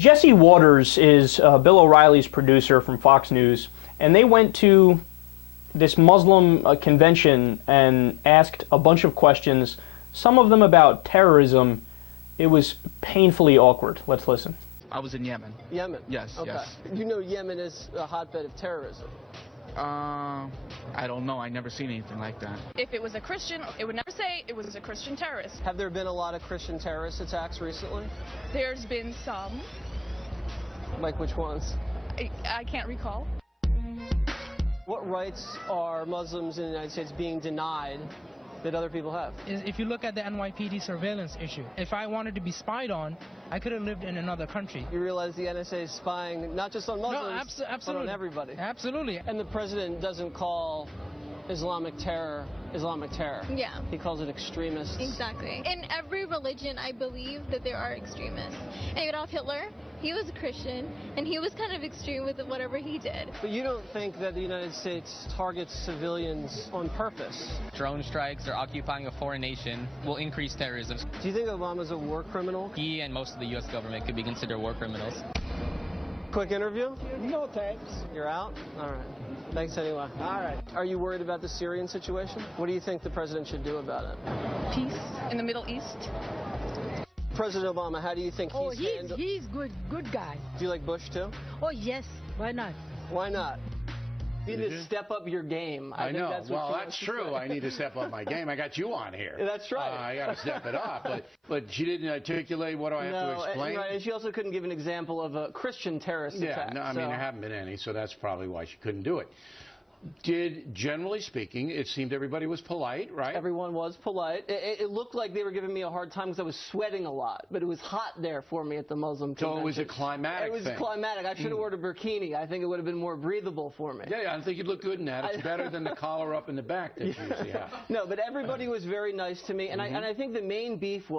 Jesse Waters is Bill O'Reilly's producer from Fox News, and they went to this Muslim convention and asked a bunch of questions, some of them about terrorism. It was painfully awkward. Let's listen. I was in Yemen. Yemen? Yes, okay. yes. You know Yemen is a hotbed of terrorism. I don't know. I never seen anything like that. If it was a Christian, it would never say it was a Christian terrorist. Have there been a lot of Christian terrorist attacks recently? There's been some. Like which ones? I can't recall. What rights are Muslims in the United States being denied that other people have? If you look at the NYPD surveillance issue, if I wanted to be spied on, I could have lived in another country. You realize the NSA is spying not just on Muslims, no, absolutely. but on everybody. Absolutely. And the president doesn't call Islamic terror Islamic terror. Yeah. He calls it extremists. Exactly. In every religion, I believe that there are extremists. And Adolf Hitler, he was a Christian, and he was kind of extreme with whatever he did. But you don't think that the United States targets civilians on purpose? Drone strikes or occupying a foreign nation will increase terrorism. Do you think Obama's a war criminal? He and most of the U.S. government could be considered war criminals. Quick interview? No thanks. You're out? All right. Thanks anyway. All right. Are you worried about the Syrian situation? What do you think the president should do about it? Peace in the Middle East. President Obama, how do you think he's good guy. Do you like Bush too? Oh yes, why not? Why not? You need to step up your game. I know. Well, that's true. I need to step up my game. I got you on here. That's right. I got to step it up. But she didn't articulate what do I have to explain. Right, and she also couldn't give an example of a Christian terrorist attack. Yeah, no, I mean, there haven't been any, so that's probably why she couldn't do it. Generally speaking, it seemed everybody was polite, right? Everyone was polite. It looked like they were giving me a hard time because I was sweating a lot, but it was hot there for me at the Muslim convention. So it was a climatic thing. It was climatic. I should have worn a bikini. I think it would have been more breathable for me. Yeah, I think you'd look good in that. It's better than the collar up in the back that you usually have. No, but everybody was very nice to me, and I think the main beef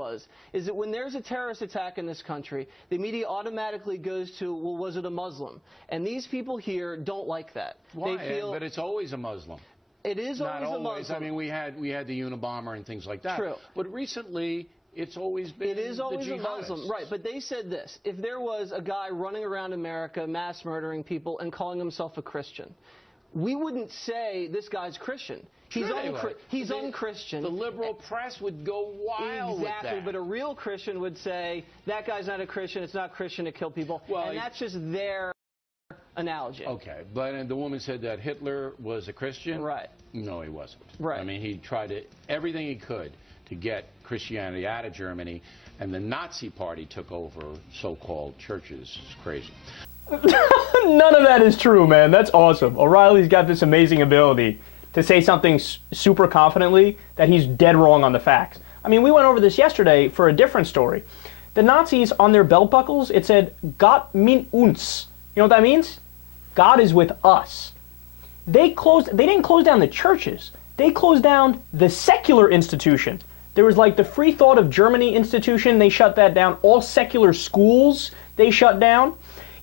is that when there's a terrorist attack in this country, the media automatically goes to, well, was it a Muslim? And these people here don't like that. Why? They feel, but it's always a Muslim. It is Not always a Muslim. I mean, we had the Unabomber and things like that. True. But recently, it's always been It is always the a Muslim, right? But they said this: if there was a guy running around America, mass murdering people, and calling himself a Christian, we wouldn't say this guy's Christian. He's unchristian. The liberal press would go wild with that. Exactly, but a real Christian would say that guy's not a Christian. It's not Christian to kill people, and that's just their analogy. Okay, but the woman said that Hitler was a Christian? Right. No, he wasn't. Right. I mean, he tried everything he could to get Christianity out of Germany, and the Nazi Party took over so-called churches. It's crazy. None of that is true, man. That's awesome. O'Reilly's got this amazing ability to say something super confidently that he's dead wrong on the facts. I mean, we went over this yesterday for a different story. The Nazis, on their belt buckles, it said, Gott mit uns. You know what that means? God is with us. They didn't close down the churches. They closed down the secular institution. There was like the Free Thought of Germany institution. They shut that down. All secular schools, they shut down.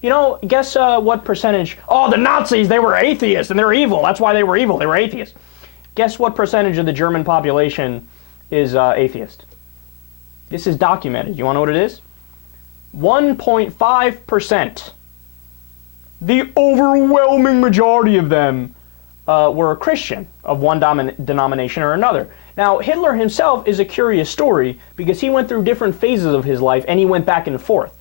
You know, guess what percentage? Oh, the Nazis, they were atheists and they're evil. That's why they were evil. They were atheists. Guess what percentage of the German population is atheist? This is documented. You want to know what it is? 1.5%. The overwhelming majority of them were Christian of one denomination or another. Now, Hitler himself is a curious story because he went through different phases of his life and he went back and forth.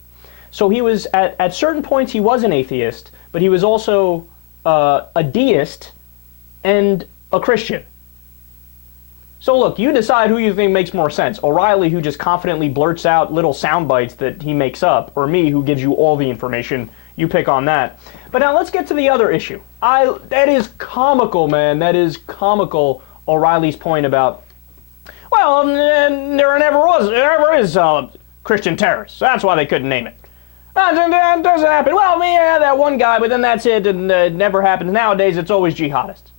So he was, at certain points, he was an atheist, but he was also a deist and a Christian. So look, you decide who you think makes more sense. O'Reilly, who just confidently blurts out little sound bites that he makes up, or me, who gives you all the information. You pick on that. But now let's get to the other issue. That is comical, man. That is comical, O'Reilly's point about, well, there never is Christian terrorists. That's why they couldn't name it. That doesn't happen. Well, yeah, that one guy, but then that's it, and it never happens. Nowadays, it's always jihadists.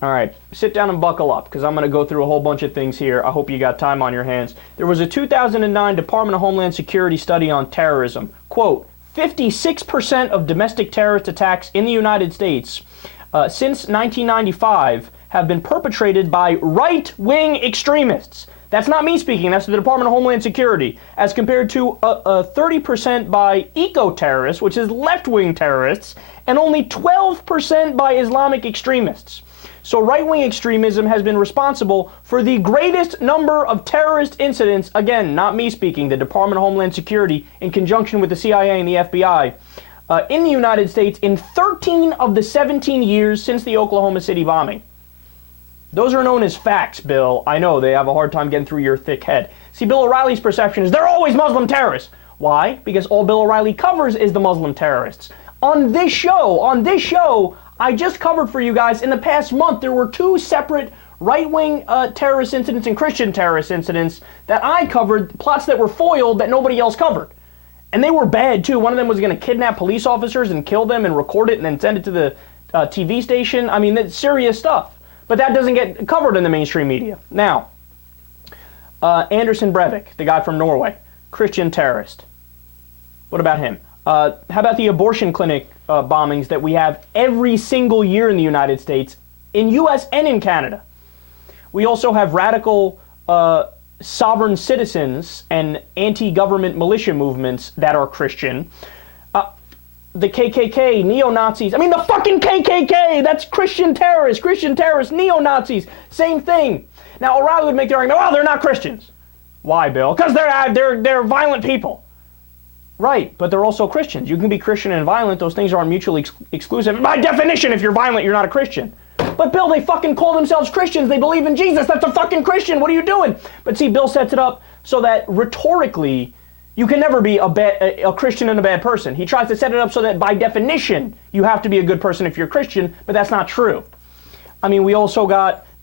All right, sit down and buckle up, because I'm going to go through a whole bunch of things here. I hope you got time on your hands. There was a 2009 Department of Homeland Security study on terrorism. Quote, 56% of domestic terrorist attacks in the United States since 1995 have been perpetrated by right-wing extremists. That's not me speaking, that's the Department of Homeland Security, as compared to 30% by eco-terrorists, which is left-wing terrorists, and only 12% by Islamic extremists. So right-wing extremism has been responsible for the greatest number of terrorist incidents, again, not me speaking, the Department of Homeland Security, in conjunction with the CIA and the FBI, in the United States in 13 of the 17 years since the Oklahoma City bombing. Those are known as facts, Bill. I know, they have a hard time getting through your thick head. See, Bill O'Reilly's perception is they're always Muslim terrorists. Why? Because all Bill O'Reilly covers is the Muslim terrorists. On this show, I just covered for you guys, in the past month, there were 2 separate right-wing terrorist incidents and Christian terrorist incidents that I covered, plots that were foiled that nobody else covered. And they were bad, too. One of them was going to kidnap police officers and kill them and record it and then send it to the TV station. I mean, that's serious stuff. But that doesn't get covered in the mainstream media. Now, Andersen Breivik, the guy from Norway, Christian terrorist. What about him? How about the abortion clinic bombings that we have every single year in the United States, in U.S. and in Canada? We also have radical sovereign citizens and anti-government militia movements that are Christian. The KKK, neo-Nazis. I mean, the fucking KKK! That's Christian terrorists, neo-Nazis. Same thing. Now, O'Reilly would make the argument, well, they're not Christians. Why, Bill? Because they're violent people. Right, but they're also Christians. You can be Christian and violent. Those things aren't mutually exclusive. By definition, if you're violent, you're not a Christian. But Bill, they fucking call themselves Christians. They believe in Jesus. That's a fucking Christian. What are you doing? But see, Bill sets it up so that rhetorically, you can never be a Christian and a bad person. He tries to set it up so that by definition, you have to be a good person if you're Christian, but that's not true. I mean, we also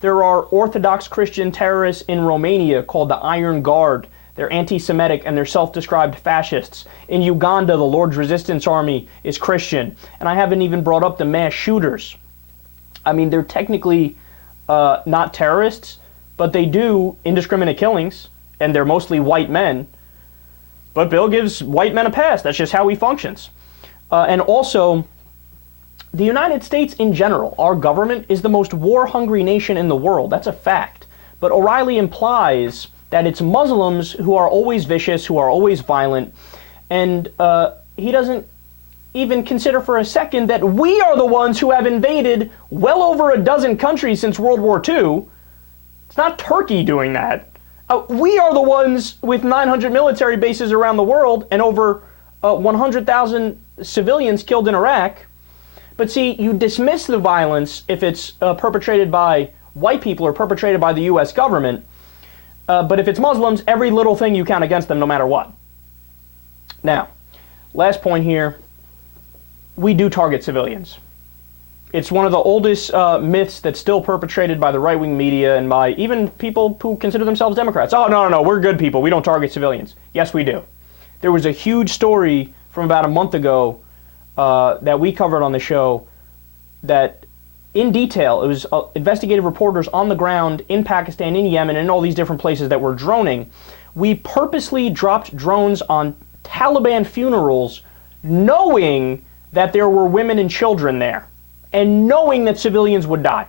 there are Orthodox Christian terrorists in Romania called the Iron Guard. They're anti-Semitic and they're self-described fascists. In Uganda, the Lord's Resistance Army is Christian. And I haven't even brought up the mass shooters. I mean, they're technically not terrorists, but they do indiscriminate killings, and they're mostly white men. But Bill gives white men a pass. That's just how he functions. And also, the United States in general, our government, is the most war-hungry nation in the world. That's a fact. But O'Reilly implies that it's Muslims who are always vicious, who are always violent, and he doesn't even consider for a second that we are the ones who have invaded well over a dozen countries since World War II. It's not Turkey doing that. We are the ones with 900 military bases around the world and over 100,000 civilians killed in Iraq. But see, you dismiss the violence if it's perpetrated by white people or perpetrated by the U.S. government. But if it's Muslims, every little thing you count against them no matter what. Now, last point here, we do target civilians. It's one of the oldest myths that's still perpetrated by the right-wing media and by even people who consider themselves Democrats. Oh, no, we're good people. We don't target civilians. Yes, we do. There was a huge story from about a month ago that we covered on the show that, in detail, it was investigative reporters on the ground in Pakistan, in Yemen, and in all these different places that were droning. We purposely dropped drones on Taliban funerals knowing that there were women and children there, and knowing that civilians would die.